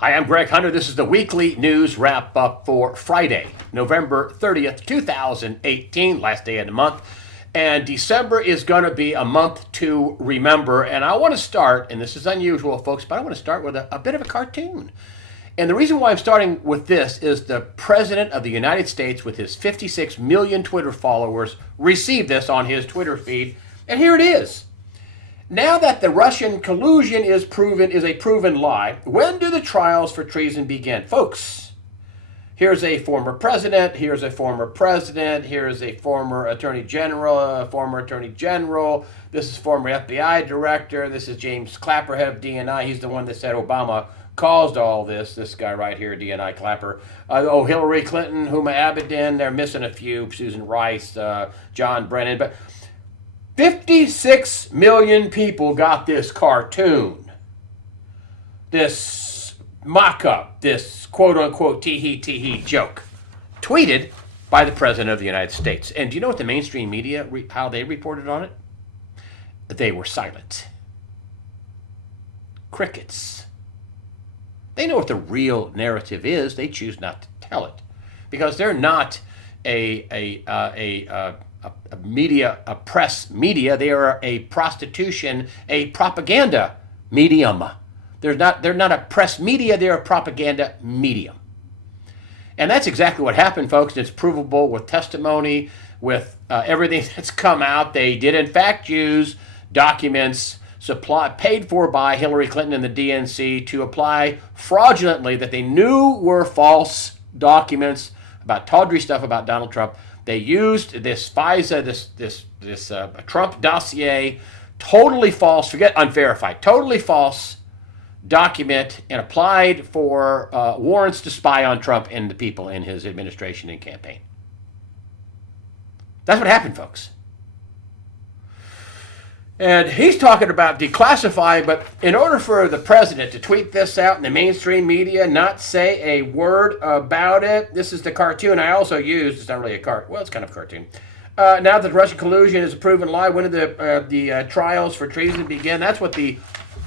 Hi, I'm Greg Hunter. This is the weekly news wrap up for Friday, November 30th, 2018, last day of the month. And December is going to be a month to remember. And I want to start, and this is unusual, folks, but I want to start with a bit of a cartoon. And the reason why I'm starting with this is the President of the United States, with his 56 million Twitter followers, received this on his Twitter feed. And here it is. Now that the Russian collusion is a proven lie, when do the trials for treason begin? Folks, here's a former president, here's a former president, here's a former attorney general, this is former FBI director, this is James Clapper, head of DNI. He's the one that said Obama caused all this guy right here, DNI Clapper. Hillary Clinton, Huma Abedin, they're missing a few, Susan Rice, John Brennan, but 56 million people got this cartoon, this mock-up, this quote-unquote tee-hee joke, tweeted by the President of the United States. And do you know what the mainstream media, how they reported on it? They were silent. Crickets. They know what the real narrative is. They choose not to tell it because they're not a press media. They are a prostitution, a propaganda medium. They're not a press media. They're a propaganda medium. And that's exactly what happened, folks. It's provable with testimony, with everything that's come out. They did, in fact, use documents paid for by Hillary Clinton and the DNC to apply fraudulently that they knew were false documents about tawdry stuff about Donald Trump. They used this FISA, this Trump dossier, totally false, forget unverified, totally false document, and applied for warrants to spy on Trump and the people in his administration and campaign. That's what happened, folks. And he's talking about declassifying, but in order for the president to tweet this out in the mainstream media, not say a word about it, this is the cartoon I also used. It's not really a cartoon. Well, it's kind of a cartoon. Now that the Russian collusion is a proven lie, when do the trials for treason begin? That's what the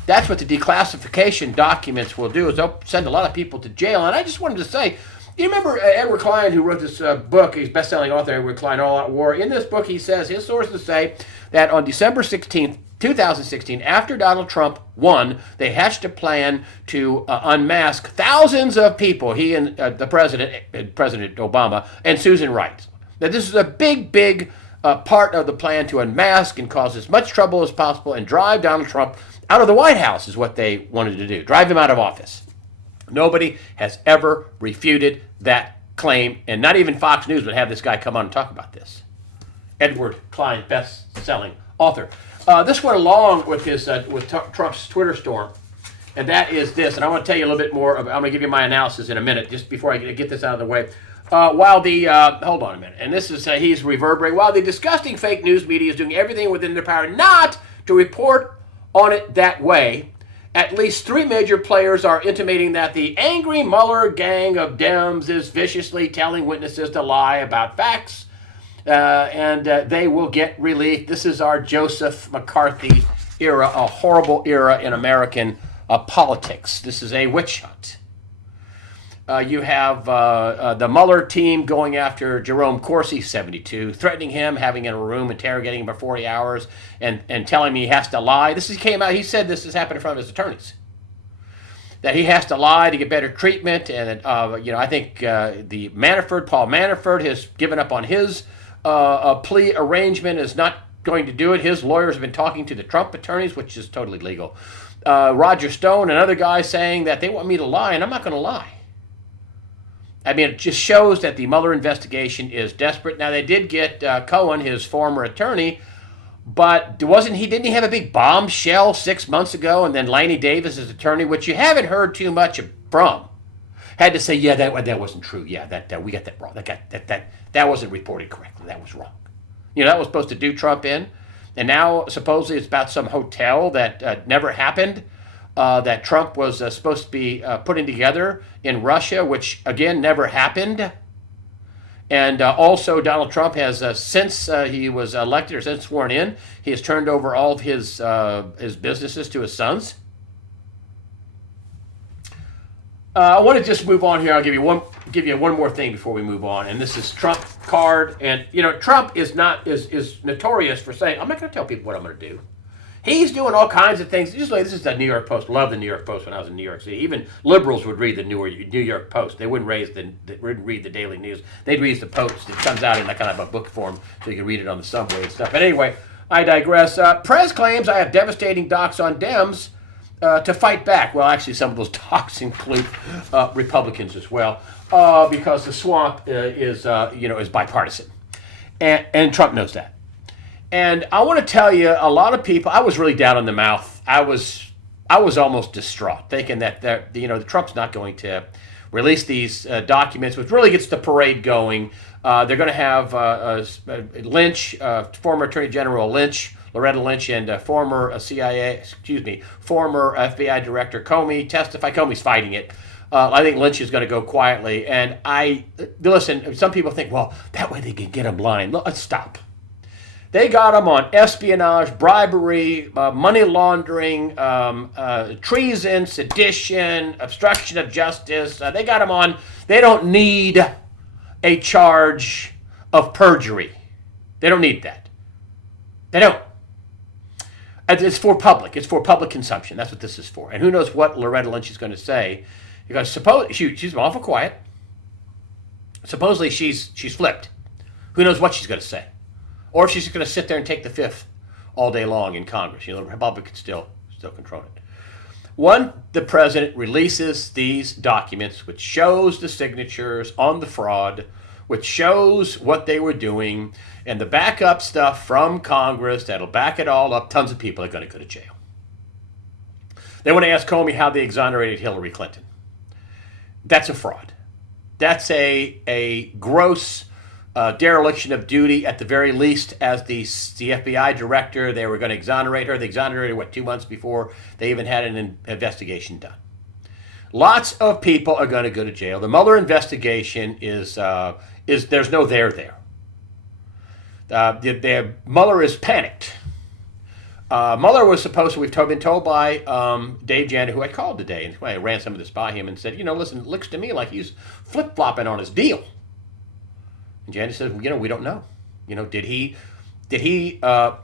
declassification documents will do, is they'll send a lot of people to jail. And I just wanted to say, you remember Edward Klein, who wrote this book? He's best-selling author, Edward Klein, All Out War. In this book, he says, his sources say that on December 16th, 2016, after Donald Trump won, they hatched a plan to unmask thousands of people, he and the president, President Obama, and Susan Rice. That this is a big part of the plan to unmask and cause as much trouble as possible and drive Donald Trump out of the White House is what they wanted to do, drive him out of office. Nobody has ever refuted that claim, and not even Fox News would have this guy come on and talk about this. Edward Klein, best-selling author. This went along with his Trump's Twitter storm, and that is this. And I want to tell you a little bit more. I'm going to give you my analysis in a minute, just before I get this out of the way. Hold on a minute. And this is he's reverberating. While the disgusting fake news media is doing everything within their power not to report on it that way, at least three major players are intimating that the angry Mueller gang of Dems is viciously telling witnesses to lie about facts, and they will get relief. This is our Joseph McCarthy era, a horrible era in American politics. This is a witch hunt. You have the Mueller team going after Jerome Corsi, 72, threatening him, having him in a room, interrogating him for 40 hours, and telling him he has to lie. He said this has happened in front of his attorneys, that he has to lie to get better treatment. And I think Paul Manafort has given up on his plea arrangement, is not going to do it. His lawyers have been talking to the Trump attorneys, which is totally legal. Roger Stone, another guy, saying that they want me to lie, and I'm not going to lie. I mean, it just shows that the Mueller investigation is desperate. Now, they did get Cohen, his former attorney, but didn't he have a big bombshell 6 months ago? And then Laney Davis, his attorney, which you haven't heard too much from, had to say, yeah, that wasn't true. Yeah, that we got that wrong. That wasn't reported correctly. That was wrong. That was supposed to do Trump in, and now supposedly it's about some hotel that never happened. That Trump was supposed to be putting together in Russia, which, again, never happened. And also, Donald Trump has, since he was elected or since sworn in, he has turned over all of his businesses to his sons. I want to just move on here. I'll give you one more thing before we move on, and this is Trump card. And Trump is notorious for saying, "I'm not going to tell people what I'm going to do." He's doing all kinds of things. Just like this is the New York Post. Love the New York Post when I was in New York City. Even liberals would read the New York Post. They wouldn't read the Daily News. They'd read the Post. It comes out in that kind of a book form, so you can read it on the subway and stuff. But anyway, I digress. Prez claims I have devastating docs on Dems to fight back. Well, actually, some of those docs include Republicans as well, because the swamp is bipartisan, and Trump knows that. And I want to tell you, a lot of people, I was really down in the mouth. I was almost distraught, thinking that Trump's not going to release these documents, which really gets the parade going. They're going to have Lynch, former Attorney General Lynch, Loretta Lynch, and former FBI Director Comey testify. Comey's fighting it. I think Lynch is going to go quietly. And listen, some people think, well, that way they can get him blind. Let's stop. They got him on espionage, bribery, money laundering, treason, sedition, obstruction of justice. They got him on. They don't need a charge of perjury. They don't need that. They don't. It's for public. It's for public consumption. That's what this is for. And who knows what Loretta Lynch is going to say? Because she's awful quiet. Supposedly she's flipped. Who knows what she's going to say? Or if she's just going to sit there and take the fifth all day long in Congress. The Republicans still control it. The president releases these documents, which shows the signatures on the fraud, which shows what they were doing, and the backup stuff from Congress that'll back it all up. Tons of people are going to go to jail. They want to ask Comey how they exonerated Hillary Clinton. That's a fraud. That's a gross dereliction of duty, at the very least. As the FBI director, they were going to exonerate her. They exonerated her, 2 months before they even had an investigation done. Lots of people are going to go to jail. The Mueller investigation is there's no there. Mueller is panicked. Mueller was supposed to, we've been told by Dave Janet, who I called today, and I ran some of this by him and said, listen, it looks to me like he's flip-flopping on his deal. And Janet says, we don't know. Did he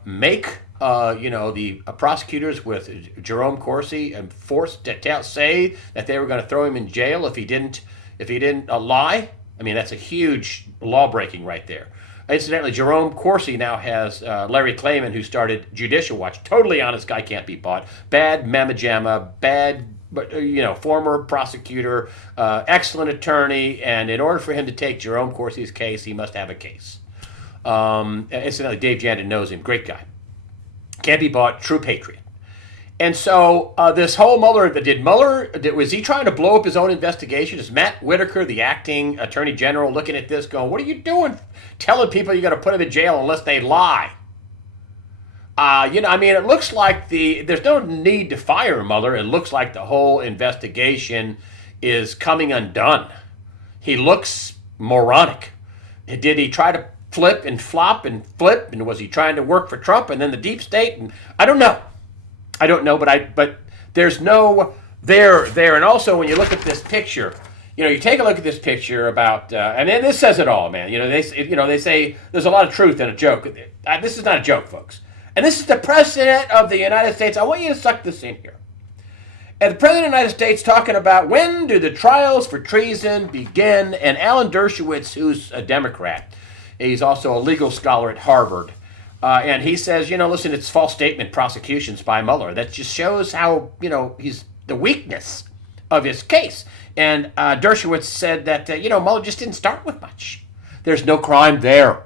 make the prosecutors with Jerome Corsi and forced to say that they were going to throw him in jail if he didn't lie? I mean, that's a huge law breaking right there. Incidentally, Jerome Corsi now has Larry Klayman, who started Judicial Watch. Totally honest guy, can't be bought. Bad mamma jamma, bad, former prosecutor, excellent attorney, and in order for him to take Jerome Corsi's case, he must have a case. Incidentally, Dave Janet knows him, great guy. Can't be bought, true patriot. And so this whole Mueller, was he trying to blow up his own investigation? Is Matt Whitaker, the acting attorney general, looking at this going, what are you doing telling people you're going to put them in jail unless they lie? It looks like there's no need to fire Mueller. It looks like the whole investigation is coming undone. He looks moronic. Did he try to flip and flop and flip? And was he trying to work for Trump and then the deep state? And I don't know, but there's no there. And also, when you look at this picture, you take a look at this picture about, and then this says it all, man. They say there's a lot of truth in a joke. This is not a joke, folks. And this is the President of the United States. I want you to suck this in here. And the President of the United States talking about, when do the trials for treason begin? And Alan Dershowitz, who's a Democrat, he's also a legal scholar at Harvard, and he says, listen, it's false statement prosecutions by Mueller. That just shows how, he's the weakness of his case. And Dershowitz said that, Mueller just didn't start with much. There's no crime there.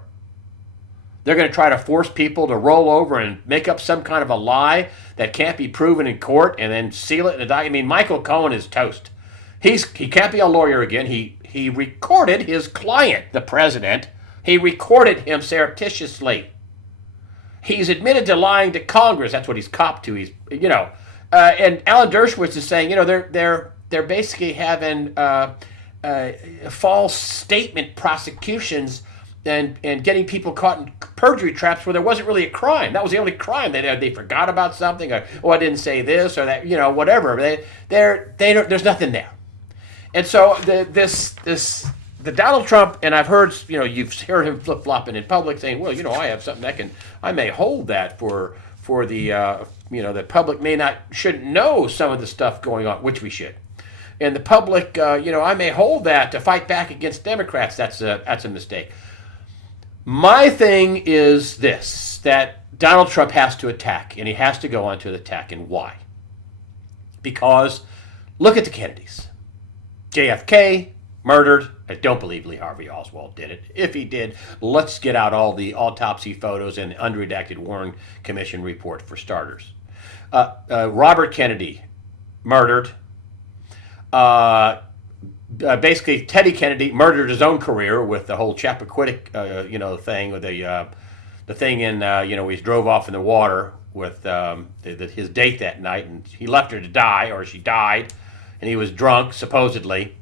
They're going to try to force people to roll over and make up some kind of a lie that can't be proven in court and then seal it in a document. Michael Cohen is toast. He can't be a lawyer again. He recorded his client, the president. He recorded him surreptitiously. He's admitted to lying to Congress. That's what he's copped to. And Alan Dershowitz is saying, they're basically having false statement prosecutions and getting people caught in perjury traps where there wasn't really a crime. That was the only crime. They forgot about something, or I didn't say this or that, whatever. There's nothing there. And so the Donald Trump, and I've heard, you've heard him flip flopping in public saying, well, I have something I may hold that for the public shouldn't know some of the stuff going on, which we should. And the public, I may hold that to fight back against Democrats. That's a mistake. My thing is this, that Donald Trump has to attack, and he has to go on to the attack. And why? Because look at the Kennedys. JFK, murdered. I don't believe Lee Harvey Oswald did it. If he did, let's get out all the autopsy photos and the unredacted Warren Commission report for starters. Robert Kennedy, murdered. Basically, Teddy Kennedy murdered his own career with the whole Chappaquiddick, thing, with the thing in, he drove off in the water with his date that night, and he left her to die, or she died, and he was drunk, supposedly.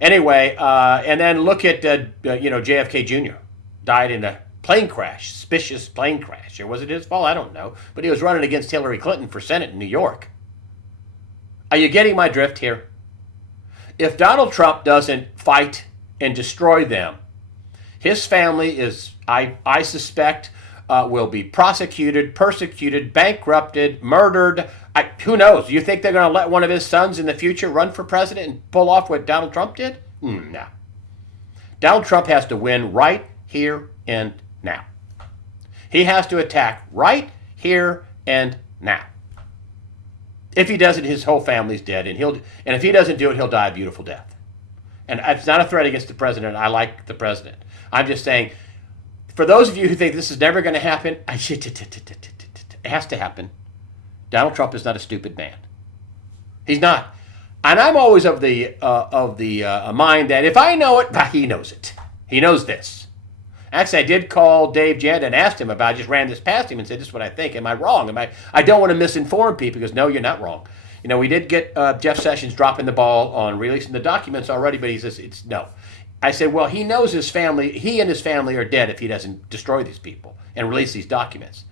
Anyway, and then look at, JFK Jr. died in a plane crash, suspicious plane crash. Or was it his fault? I don't know. But he was running against Hillary Clinton for Senate in New York. Are you getting my drift here? If Donald Trump doesn't fight and destroy them, his family is, I suspect, will be prosecuted, persecuted, bankrupted, murdered. Who knows? You think they're going to let one of his sons in the future run for president and pull off what Donald Trump did? No. Donald Trump has to win right here and now. He has to attack right here and now. If he doesn't, his whole family's dead, and if he doesn't do it, he'll die a beautiful death. And it's not a threat against the president. I like the president. I'm just saying, for those of you who think this is never going to happen, it has to happen. Donald Trump is not a stupid man. He's not. And I'm always of the mind that if I know it, he knows it. He knows this. Actually, I did call Dave Janda and asked him about it. I just ran this past him and said, this is what I think. Am I wrong? I don't want to misinform people, because no, you're not wrong. We did get Jeff Sessions dropping the ball on releasing the documents already, but he says it's no. I said, well, he knows his family, he and his family are dead if he doesn't destroy these people and release these documents.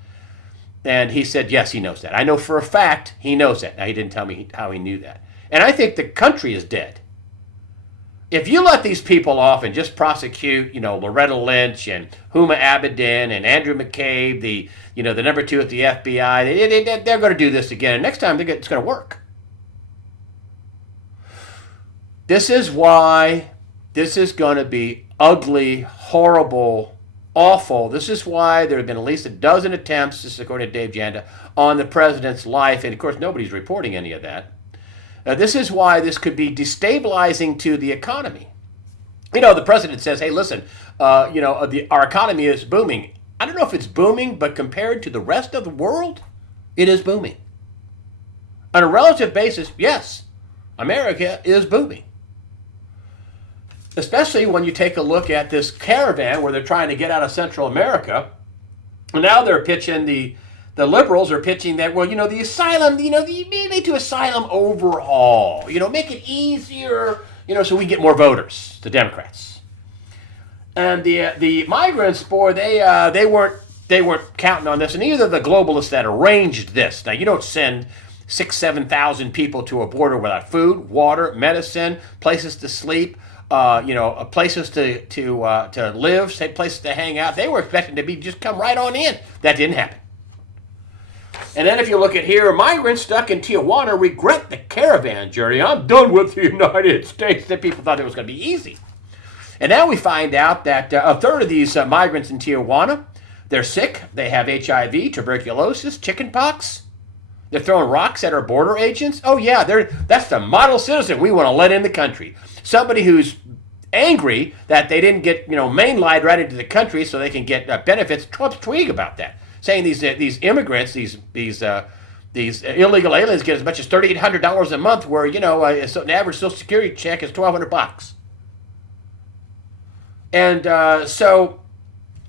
And he said, yes, he knows that. I know for a fact he knows that. Now, he didn't tell me how he knew that. And I think the country is dead. If you let these people off and just prosecute, Loretta Lynch and Huma Abedin and Andrew McCabe, the number 2 at the FBI, they're going to do this again. And next time it's going to work. This is why this is going to be ugly, horrible, awful. This is why there have been at least a dozen attempts, this is according to Dave Janda, on the president's life. And of course, nobody's reporting any of that. This is why this could be destabilizing to the economy. The president says, hey, listen, our economy is booming. I don't know if it's booming, but compared to the rest of the world, it is booming. On a relative basis, yes, America is booming. Especially when you take a look at this caravan where they're trying to get out of Central America. And now they're pitching the liberals are pitching that, the asylum, maybe to asylum overhaul, make it easier, so we get more voters, the Democrats. And the migrants, boy, they weren't counting on this, and neither the globalists that arranged this. Now, you don't send 6,000-7,000 people to a border without food, water, medicine, places to sleep, places to live, places to hang out. They were expecting to just come right on in. That didn't happen. And then if you look at here, migrants stuck in Tijuana regret the caravan journey. I'm done with the United States. That people thought it was going to be easy. And now we find out that a third of these migrants in Tijuana, they're sick. They have HIV, tuberculosis, chickenpox. They're throwing rocks at our border agents. Oh, yeah, that's the model citizen we want to let in the country. Somebody who's angry that they didn't get, mainlined right into the country so they can get benefits. Trump's tweeting about that, saying these immigrants, these illegal aliens get as much as $3,800 a month, where an average Social Security check is $1,200. And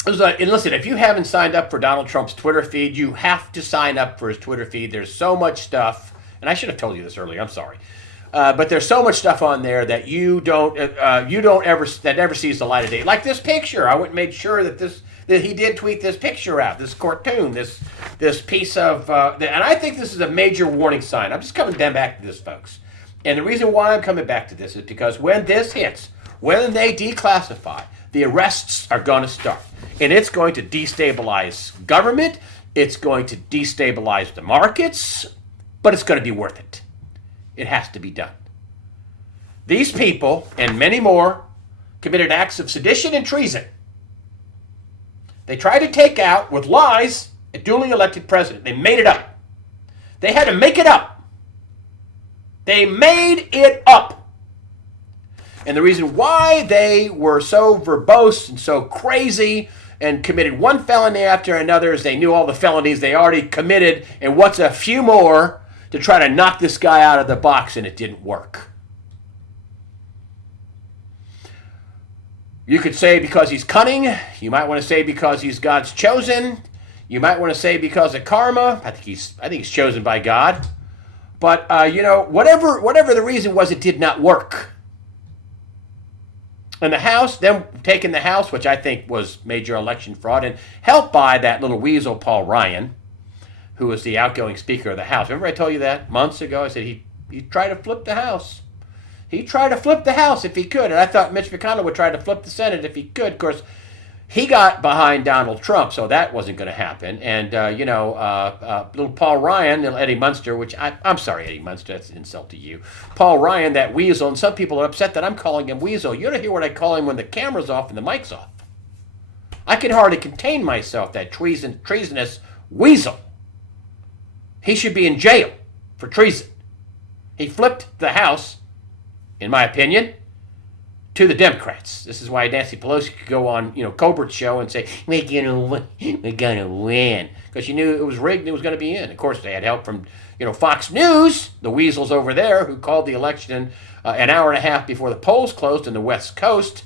and listen, if you haven't signed up for Donald Trump's Twitter feed, you have to sign up for his Twitter feed. There's so much stuff, and I should have told you this earlier. I'm sorry. But there's so much stuff on there that that never sees the light of day. Like this picture, I went and made sure that he did tweet this picture out, this cartoon, this piece of, and I think this is a major warning sign. I'm just coming back to this, folks. And the reason why I'm coming back to this is because when this hits, when they declassify, the arrests are going to start. And it's going to destabilize government. It's going to destabilize the markets. But it's going to be worth it. It has to be done. These people, and many more, committed acts of sedition and treason. They tried to take out, with lies, a duly elected president. They made it up. They had to make it up. They made it up. And the reason why they were so verbose and so crazy and committed one felony after another is they knew all the felonies they already committed and what's a few more to try to knock this guy out of the box, and it didn't work. You could say because he's cunning. You might want to say because he's God's chosen. You might want to say because of karma. I think he's chosen by God. But whatever the reason was, it did not work. And the House, them taking the House, which I think was major election fraud, and helped by that little weasel Paul Ryan, who was the outgoing Speaker of the House. Remember I told you that months ago? I said he tried to flip the House. He tried to flip the House if he could, and I thought Mitch McConnell would try to flip the Senate if he could. Of course, he got behind Donald Trump, so that wasn't going to happen. And, little Paul Ryan, little Eddie Munster, which I'm sorry, Eddie Munster, that's an insult to you. Paul Ryan, that weasel, and some people are upset that I'm calling him weasel. You don't hear what I call him when the camera's off and the mic's off. I can hardly contain myself, that treasonous weasel. He should be in jail for treason. He flipped the House, in my opinion, to the Democrats. This is why Nancy Pelosi could go on, Colbert's show and say, we're gonna win. Because she knew it was rigged and it was going to be in. Of course, they had help from, Fox News, the weasels over there, who called the election an hour and a half before the polls closed in the West Coast.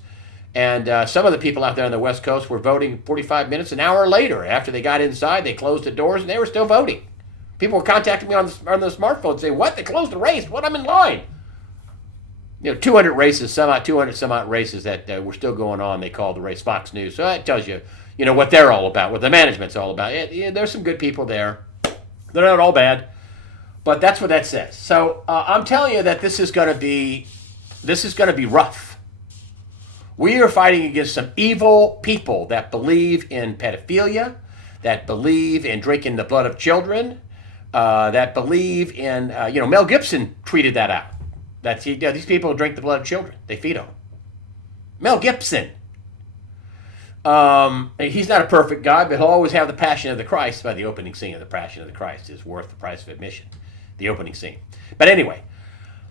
And some of the people out there on the West Coast were voting 45 minutes, an hour later. After they got inside, they closed the doors and they were still voting. People were contacting me on the smartphone saying, what? They closed the race? What? I'm in line. 200 races, some odd races that were still going on. They called the race Fox News. So that tells you, what they're all about, what the management's all about. There's some good people there. They're not all bad, but that's what that says. So I'm telling you that this is going to be rough. We are fighting against some evil people that believe in pedophilia, that believe in drinking the blood of children, that believe in, Mel Gibson tweeted that out. These people drink the blood of children. They feed on them. Mel Gibson. He's not a perfect guy, but he'll always have the Passion of the Christ. By the opening scene of the Passion of the Christ is worth the price of admission. The opening scene. But anyway,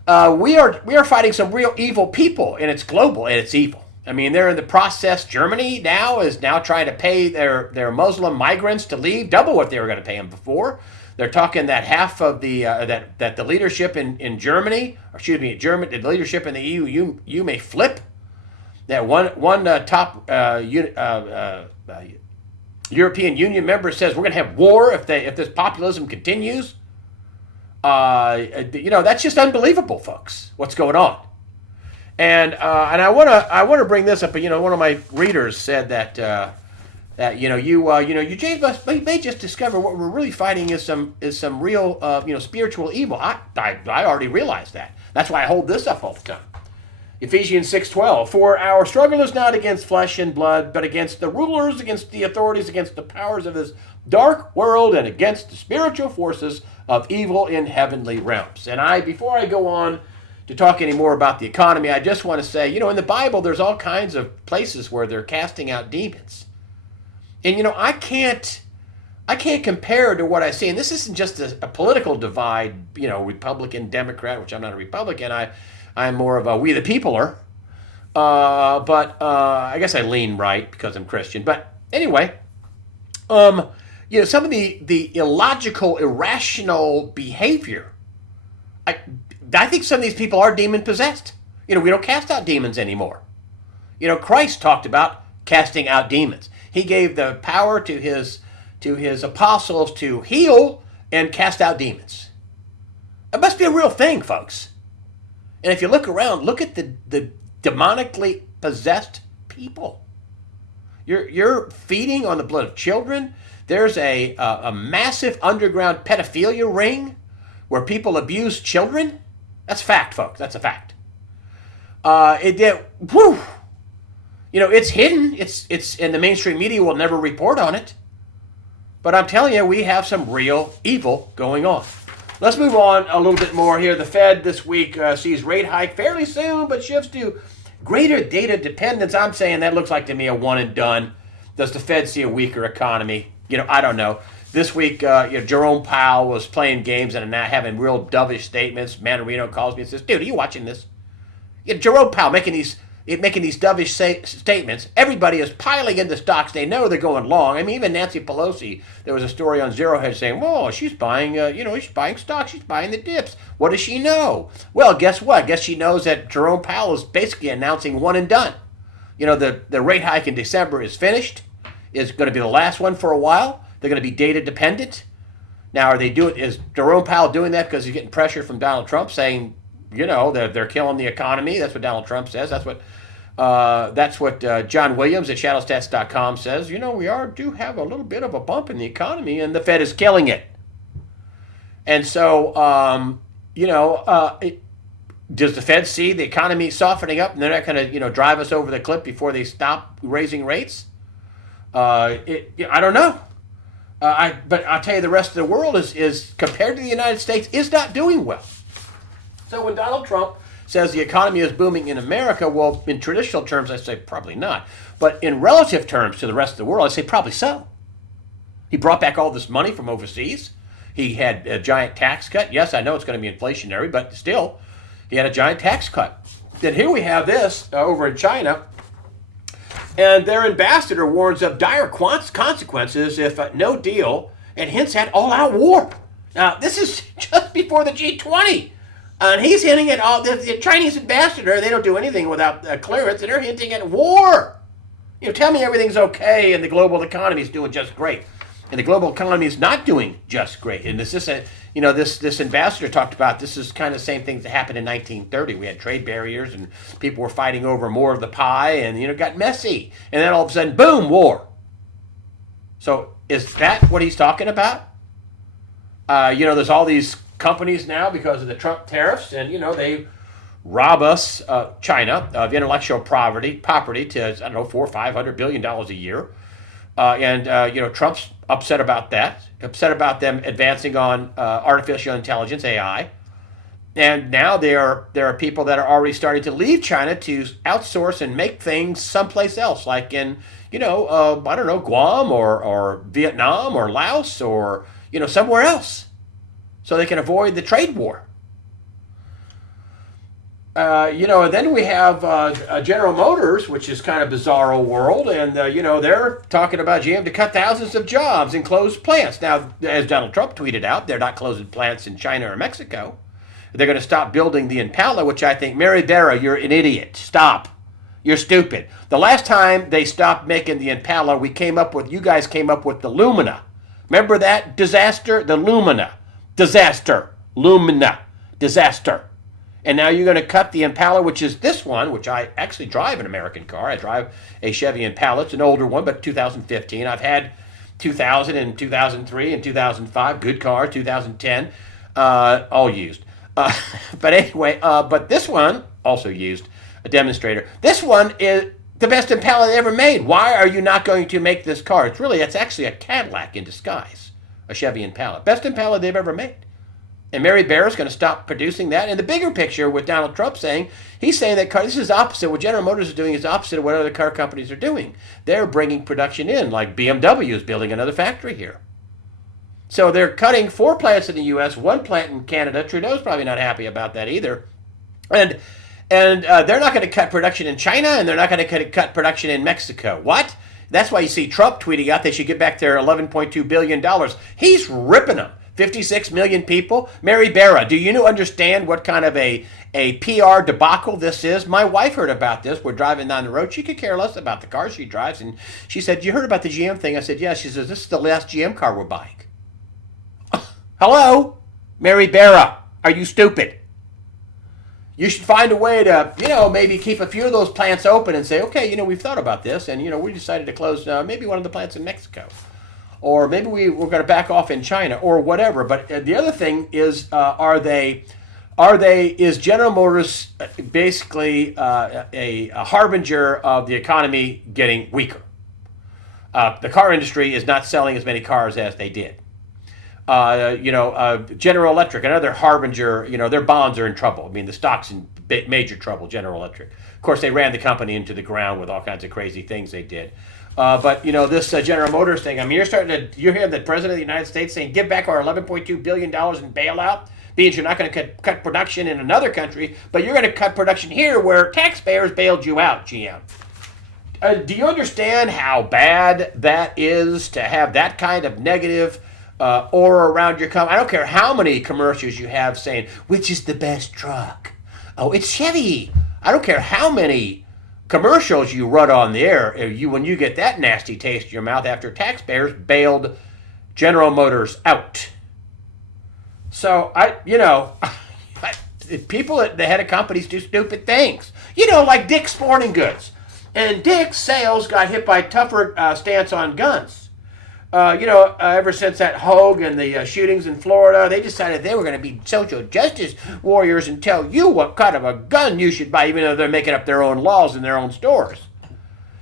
we are fighting some real evil people, and it's global and it's evil. I mean, they're in the process. Germany is now trying to pay their Muslim migrants to leave, double what they were going to pay them before. They're talking that half of the that the leadership in Germany, the leadership in the EU may flip. That one top European Union member says we're going to have war if this populism continues. That's just unbelievable, folks. What's going on? And I want to bring this up. One of my readers said that. You James may just discover what we're really fighting is some real spiritual evil. I already realized that. That's why I hold this up all the time. Ephesians 6:12. For our struggle is not against flesh and blood, but against the rulers, against the authorities, against the powers of this dark world, and against the spiritual forces of evil in heavenly realms. And before I go on to talk any more about the economy, I just want to say, in the Bible, there's all kinds of places where they're casting out demons. And, I can't compare to what I see. And this isn't just a political divide, Republican, Democrat, which I'm not a Republican. I'm more of a we the peopler. But I guess I lean right because I'm Christian. But anyway, some of the illogical, irrational behavior, I think some of these people are demon possessed. We don't cast out demons anymore. Christ talked about casting out demons. He gave the power to his apostles to heal and cast out demons. It must be a real thing, folks. And if you look around, look at the demonically possessed people. You're feeding on the blood of children. There's a massive underground pedophilia ring where people abuse children. That's fact, folks. That's a fact. It did. Whew. It's hidden. It's and the mainstream media will never report on it. But I'm telling you, we have some real evil going on. Let's move on a little bit more here. The Fed this week sees rate hike fairly soon, but shifts to greater data dependence. I'm saying that looks like to me a one and done. Does the Fed see a weaker economy? I don't know. This week, Jerome Powell was playing games and not having real dovish statements. Manarino calls me and says, "Dude, are you watching this?" Jerome Powell making these dovish statements. Everybody is piling into stocks. They know they're going long. I mean, even Nancy Pelosi, there was a story on Zero Hedge saying, "Whoa, she's buying, she's buying stocks. She's buying the dips." What does she know? Well, guess what? Guess she knows that Jerome Powell is basically announcing one and done. The rate hike in December is finished. It's going to be the last one for a while. They're going to be data dependent. Now, is Jerome Powell doing that because he's getting pressure from Donald Trump saying, they're killing the economy? That's what Donald Trump says. That's what John Williams at shadowstats.com says. We do have a little bit of a bump in the economy, and the Fed is killing it. And so, does the Fed see the economy softening up, and they're not going to, drive us over the cliff before they stop raising rates? I don't know. But I'll tell you, the rest of the world is compared to the United States, is not doing well. So when Donald Trump says the economy is booming in America, well, in traditional terms, I say probably not. But in relative terms to the rest of the world, I say probably so. He brought back all this money from overseas. He had a giant tax cut. Yes, I know it's going to be inflationary, but still, he had a giant tax cut. Then here we have this over in China. And their ambassador warns of dire consequences if no deal, and hints at all-out war. Now, this is just before the G20. And he's hinting at the Chinese ambassador. They don't do anything without clearance, and they're hinting at war. Tell me everything's okay and the global economy is doing just great. And the global economy is not doing just great. And this ambassador talked about this is kind of the same things that happened in 1930. We had trade barriers and people were fighting over more of the pie and, it got messy. And then all of a sudden, boom, war. So is that what he's talking about? There's all these companies now because of the Trump tariffs and, they rob us, China, of intellectual property to, $400 or $500 billion a year. Trump's upset about that, upset about them advancing on artificial intelligence, AI. And now there are people that are already starting to leave China to outsource and make things someplace else, like in, Guam or Vietnam or Laos or, somewhere else, so they can avoid the trade war. And then we have General Motors, which is kind of bizarro world, and they're talking about GM to cut thousands of jobs and close plants. Now, as Donald Trump tweeted out, they're not closing plants in China or Mexico. They're going to stop building the Impala, which I think, Mary Barra, you're an idiot. Stop. You're stupid. The last time they stopped making the Impala, you guys came up with the Lumina. Remember that disaster? The Lumina. Disaster. Lumina. Disaster. And now you're going to cut the Impala, which is this one, which I actually drive an American car. I drive a Chevy Impala. It's an older one, but 2015. I've had 2000 and 2003 and 2005. Good car. 2010. All used. But anyway, but this one, also used, a demonstrator. This one is the best Impala they ever made. Why are you not going to make this car? It's actually a Cadillac in disguise. A Chevy Impala. Best Impala they've ever made. And Mary Barra is going to stop producing that. And the bigger picture with Donald Trump he's saying that this is opposite. What General Motors is doing is opposite of what other car companies are doing. They're bringing production in, like BMW is building another factory here. So they're cutting 4 plants in the U.S., 1 plant in Canada. Trudeau's probably not happy about that either. And they're not going to cut production in China, and they're not going to cut production in Mexico. What? That's why you see Trump tweeting out they should get back their $11.2 billion. He's ripping them. 56 million people. Mary Barra, do you understand what kind of a PR debacle this is? My wife heard about this. We're driving down the road. She could care less about the car she drives. And she said, "You heard about the GM thing?" I said, "Yeah." She says, "This is the last GM car we're buying." Hello? Mary Barra, are you stupid? You should find a way to, maybe keep a few of those plants open and say, okay, we've thought about this. And, we decided to close maybe one of the plants in Mexico. Or maybe we're going to back off in China or whatever. But the other thing is, are they Is General Motors basically a harbinger of the economy getting weaker? The car industry is not selling as many cars as they did. General Electric, another harbinger, their bonds are in trouble. I mean, the stock's in major trouble, General Electric. Of course, they ran the company into the ground with all kinds of crazy things they did. But this General Motors thing, I mean, you're hearing the President of the United States saying, give back our $11.2 billion in bailout, means you're not going to cut production in another country, but you're going to cut production here where taxpayers bailed you out, GM. Do you understand how bad that is to have that kind of negative aura around your company? I don't care how many commercials you have saying, which is the best truck? Oh, it's Chevy. I don't care how many commercials you run on the air. When you get that nasty taste in your mouth after taxpayers bailed General Motors out. So, people at the head of companies do stupid things. Like Dick's Sporting Goods. And Dick's sales got hit by a tougher stance on guns. Ever since that Hogue and the shootings in Florida, they decided they were going to be social justice warriors and tell you what kind of a gun you should buy, even though they're making up their own laws in their own stores.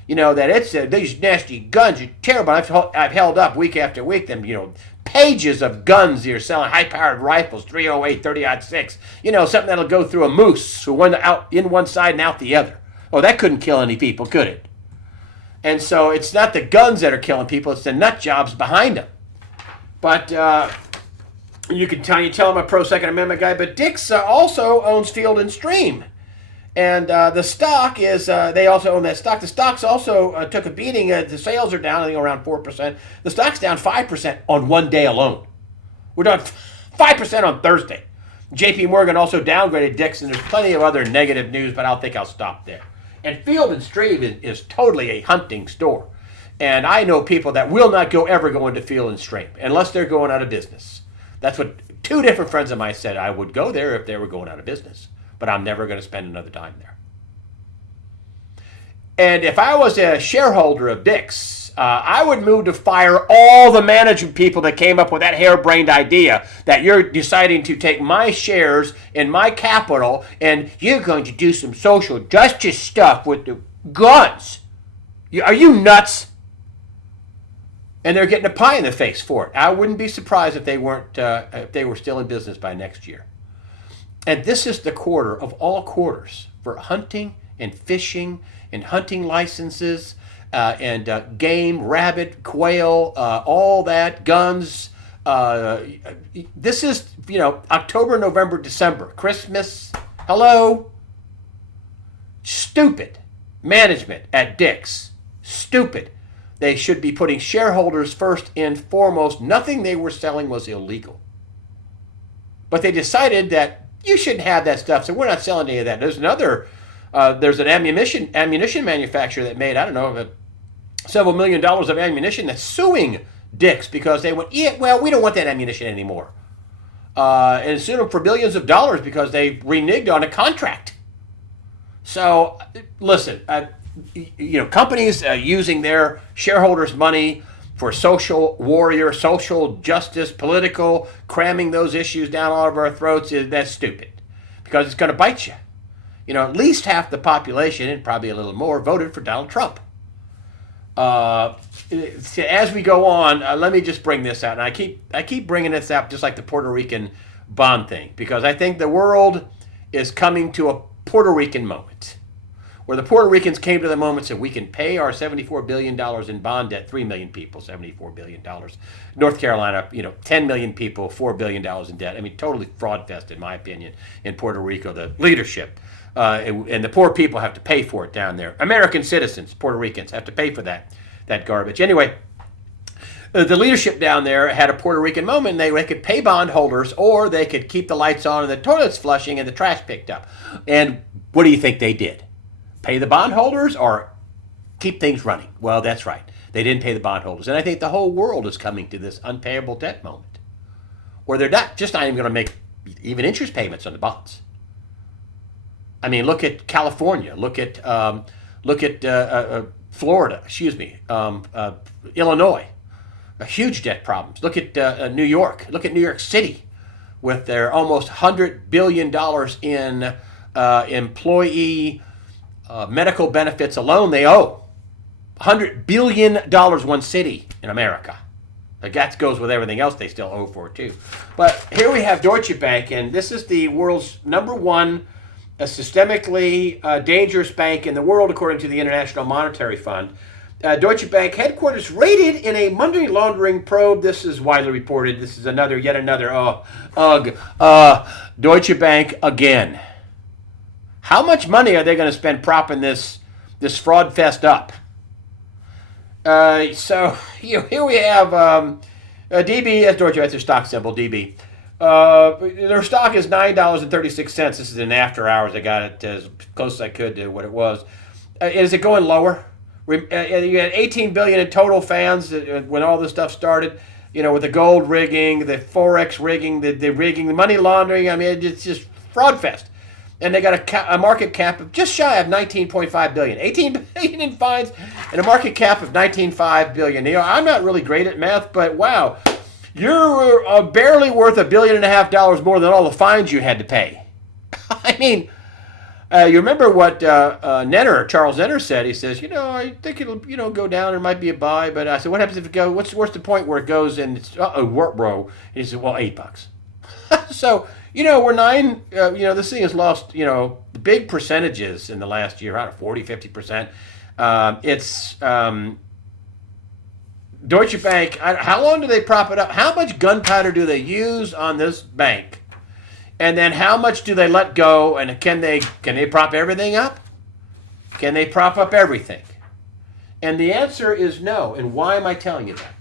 That it's these nasty guns are terrible. I've held up week after week them, pages of guns you're selling, high-powered rifles, 308, 30-06, something that'll go through a moose, one out in one side and out the other. Oh, that couldn't kill any people, could it? And so it's not the guns that are killing people, it's the nut jobs behind them. But you tell I'm a pro-Second Amendment guy, but Dick's also owns Field and Stream. And the stock is, they also own that stock. The stocks also took a beating. The sales are down, I think around 4%. The stock's down 5% on one day alone. We're down 5% on Thursday. JP Morgan also downgraded Dick's, and there's plenty of other negative news, but I'll stop there. And Field and Stream is totally a hunting store. And I know people that will not ever go into Field and Stream unless they're going out of business. That's what two different friends of mine said. I would go there if they were going out of business, but I'm never going to spend another dime there. And if I was a shareholder of Dick's, I would move to fire all the management people that came up with that harebrained idea that you're deciding to take my shares and my capital and you're going to do some social justice stuff with the guns. Are you nuts? And they're getting a pie in the face for it. I wouldn't be surprised if they were still in business by next year. And this is the quarter of all quarters for hunting and fishing and hunting licenses and game, rabbit, quail, all that, guns. This is, October, November, December, Christmas. Hello? Stupid management at Dick's. Stupid. They should be putting shareholders first and foremost. Nothing they were selling was illegal. But they decided that you shouldn't have that stuff, so we're not selling any of that. There's an ammunition manufacturer that made, several $1 million of ammunition that's suing Dick's because they went, we don't want that ammunition anymore. And sued them for billions of dollars because they reneged on a contract. So, listen, companies using their shareholders' money for social warrior, social justice, political, cramming those issues down all of our throats, that's stupid because it's going to bite you. At least half the population, and probably a little more, voted for Donald Trump. As we go on, let me just bring this out, and I keep bringing this up just like the Puerto Rican bond thing, because I think the world is coming to a Puerto Rican moment, where the Puerto Ricans came to the moment and said, we can pay our $74 billion in bond debt, 3 million people, $74 billion. North Carolina, 10 million people, $4 billion in debt. I mean, totally fraud fest, in my opinion, in Puerto Rico, the leadership. And the poor people have to pay for it down there. American citizens, Puerto Ricans, have to pay for that garbage. Anyway, the leadership down there had a Puerto Rican moment. They could pay bondholders, or they could keep the lights on and the toilets flushing and the trash picked up. And what do you think they did? Pay the bondholders or keep things running? Well, that's right. They didn't pay the bondholders. And I think the whole world is coming to this unpayable debt moment, where they're not even going to make even interest payments on the bonds. I mean, look at California. Look at Florida. Illinois. Huge debt problems. Look at New York. Look at New York City, with their almost $100 billion in employee medical benefits alone. They owe $100 billion, one city in America. That goes with everything else they still owe for, too. But here we have Deutsche Bank, and this is the world's number one systemically dangerous bank in the world, according to the International Monetary Fund. Deutsche Bank headquarters raided in a money laundering probe. This is widely reported. This is yet another, Deutsche Bank again. How much money are they going to spend propping this fraud fest up? So here we have DB as Deutsche Bank, their stock symbol, DB. Their stock is $9.36. This is in after hours. I got it as close as I could to what it was. Is it going lower? You had 18 billion in total fans when all this stuff started. With the gold rigging, the forex rigging, the rigging, the money laundering. I mean, it's just fraud fest. And they got a market cap of just shy of 19.5 billion. 18 billion in fines and a market cap of 19.5 billion. I'm not really great at math, but wow, you're barely worth $1.5 billion more than all the fines you had to pay. I mean, you remember what Charles Nenner said? He says, I think it'll, go down. It might be a buy, but I said, what happens if it goes? What's the point where it goes and it's bro? And he said, well, $8. So. We're this thing has lost, big percentages in the last year, around 40, 50%. It's Deutsche Bank. How long do they prop it up? How much gunpowder do they use on this bank? And then how much do they let go? And can they prop everything up? Can they prop up everything? And the answer is no. And why am I telling you that?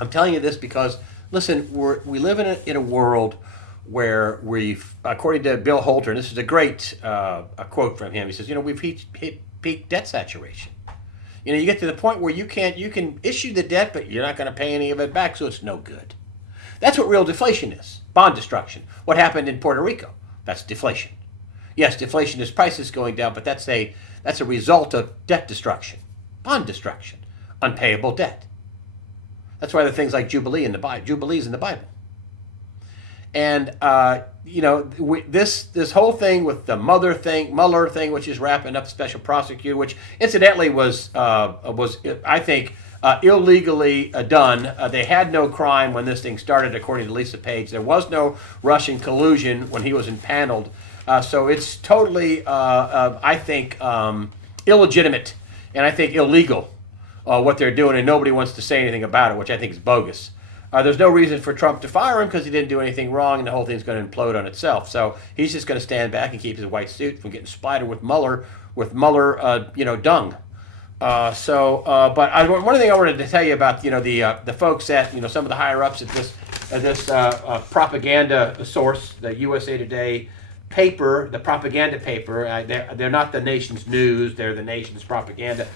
I'm telling you this because, listen, we live in a world where according to Bill Holter, and this is a great a quote from him, he says, we've hit peak debt saturation. You get to the point where you can issue the debt, but you're not going to pay any of it back, so it's no good. That's what real deflation is, bond destruction. What happened in Puerto Rico? That's deflation. Yes, deflation is prices going down, but that's a result of debt destruction, bond destruction, unpayable debt. That's why there are things like Jubilees in the Bible. And this whole thing with the Mueller thing, which is wrapping up special prosecutor, which incidentally was I think illegally done. They had no crime when this thing started, according to Lisa Page. There was no Russian collusion when he was impaneled. So it's totally, I think, illegitimate and I think illegal what they're doing, and nobody wants to say anything about it, which I think is bogus. There's no reason for Trump to fire him because he didn't do anything wrong, and the whole thing's going to implode on itself. So he's just going to stand back and keep his white suit from getting splattered with Mueller, dung. But one thing I wanted to tell you about, the folks at, some of the higher ups at this propaganda source, the USA Today paper, the propaganda paper. They're not the nation's news; they're the nation's propaganda.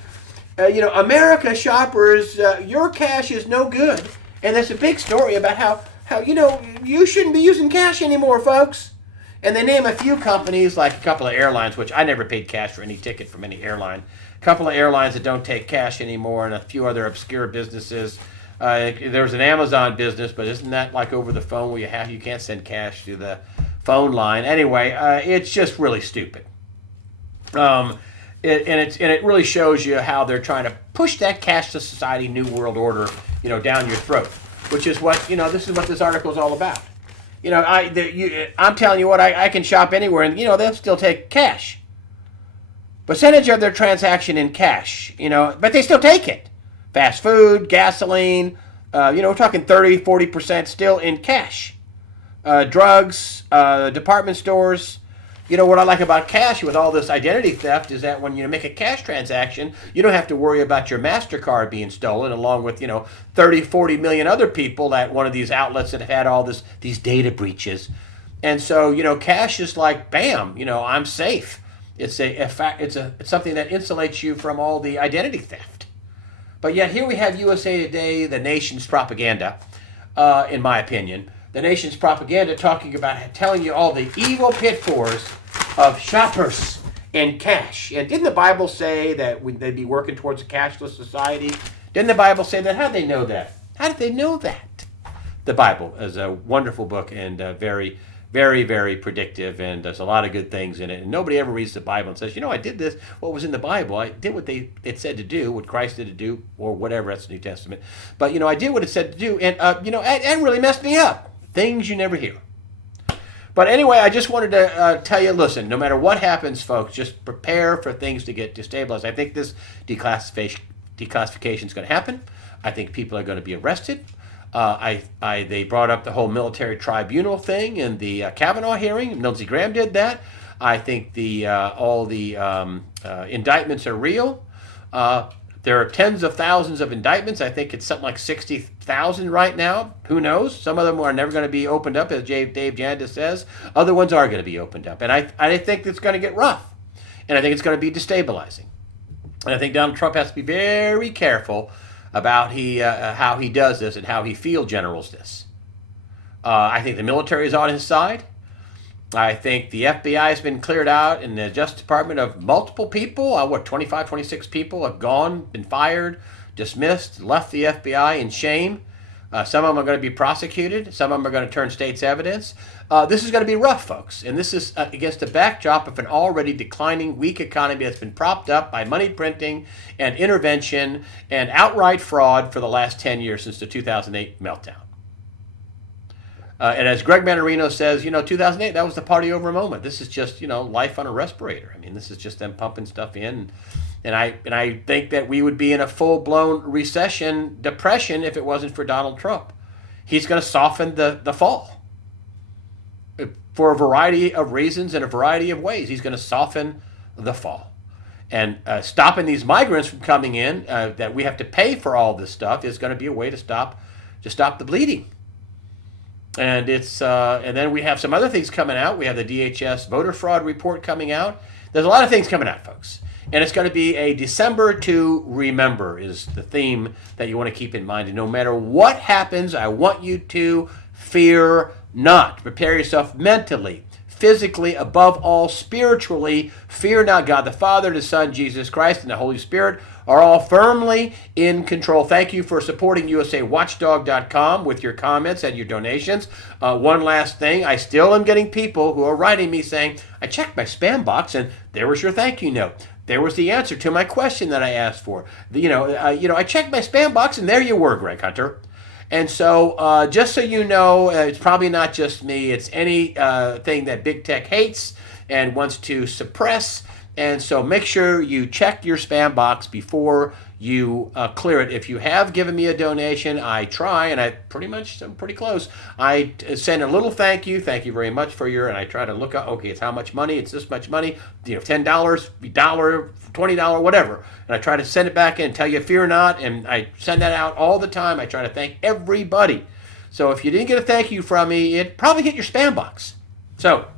America shoppers, your cash is no good. And there's a big story about how you shouldn't be using cash anymore, folks. And they name a few companies, like a couple of airlines, which I never paid cash for any ticket from any airline. A couple of airlines that don't take cash anymore, and a few other obscure businesses. There's an Amazon business, but isn't that like over the phone where you can't send cash to the phone line? Anyway, it's just really stupid. It really shows you how they're trying to push that cashless society, new world order, down your throat, which is what this is what this article is all about. I'm telling you what, I can shop anywhere, and they'll still take cash. Percentage of their transaction in cash, but they still take it. Fast food, gasoline, we're talking 30-40% still in cash. Drugs, department stores. What I like about cash with all this identity theft is that when you make a cash transaction, you don't have to worry about your MasterCard being stolen, along with 30, 40 million other people at one of these outlets that have had all these data breaches. And so cash is like, bam, I'm safe. It's something that insulates you from all the identity theft. But yet here we have USA Today, the nation's propaganda, in my opinion. The nation's propaganda telling you all the evil pitfalls of shoppers and cash. And didn't the Bible say that they'd be working towards a cashless society? Didn't the Bible say that? How did they know that? How did they know that? the Bible is a wonderful book and very, very, very predictive, and there's a lot of good things in it. And nobody ever reads the Bible and says, I did this, what was in the Bible. I did what it said to do, what Christ did to do, or whatever, that's the New Testament. But, I did what it said to do, and, it really messed me up. Things you never hear. But anyway, I just wanted to tell you, listen, no matter what happens, folks, just prepare for things to get destabilized. I think this declassification is going to happen. I think people are going to be arrested. They brought up the whole military tribunal thing in the Kavanaugh hearing. Lindsey Graham did that. I think all the indictments are real. There are tens of thousands of indictments. I think it's something like 60,000 right now. Who knows? Some of them are never going to be opened up, as Dave Janda says. Other ones are going to be opened up. And I think it's going to get rough. And I think it's going to be destabilizing. And I think Donald Trump has to be very careful about how he does this and how he field generals this. I think the military is on his side. I think the FBI has been cleared out in the Justice Department of multiple people. 25, 26 people have gone, been fired, dismissed, left the FBI in shame. Some of them are going to be prosecuted. Some of them are going to turn state's evidence. This is going to be rough, folks. And this is against the backdrop of an already declining, weak economy that's been propped up by money printing and intervention and outright fraud for the last 10 years since the 2008 meltdown. And as Greg Manarino says, 2008, that was the party over moment. This is just, life on a respirator. I mean, this is just them pumping stuff in. And I think that we would be in a full-blown depression, if it wasn't for Donald Trump. He's going to soften the fall. For a variety of reasons and a variety of ways, he's going to soften the fall. And stopping these migrants from coming in, that we have to pay for all this stuff, is going to be a way to stop the bleeding. And and then we have some other things coming out. We have the DHS voter fraud report coming out. There's a lot of things coming out, folks. And it's going to be a December to remember is the theme that you want to keep in mind. And no matter what happens, I want you to fear not. Prepare yourself mentally, physically, above all, spiritually. Fear not. God the Father, the Son, Jesus Christ, and the Holy Spirit are all firmly in control. Thank you for supporting USAWatchdog.com with your comments and your donations. One last thing. I still am getting people who are writing me saying, I checked my spam box and there was your thank you note. There was the answer to my question that I asked for. I checked my spam box and there you were, Greg Hunter. And so just so you know, it's probably not just me. It's any thing that big tech hates and wants to suppress. And so make sure you check your spam box before you clear it. If you have given me a donation, I try, and I'm pretty close. I send a little thank you very much for and I try to look up, okay, it's how much money, it's this much money, $10, $1, $20, whatever. And I try to send it back in, tell you fear not, and I send that out all the time. I try to thank everybody. So if you didn't get a thank you from me, it probably hit your spam box. So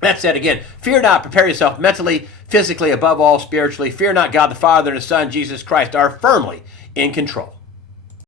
that said, again, fear not, prepare yourself mentally, physically, above all, spiritually. Fear not, God the Father and the Son, Jesus Christ, are firmly in control.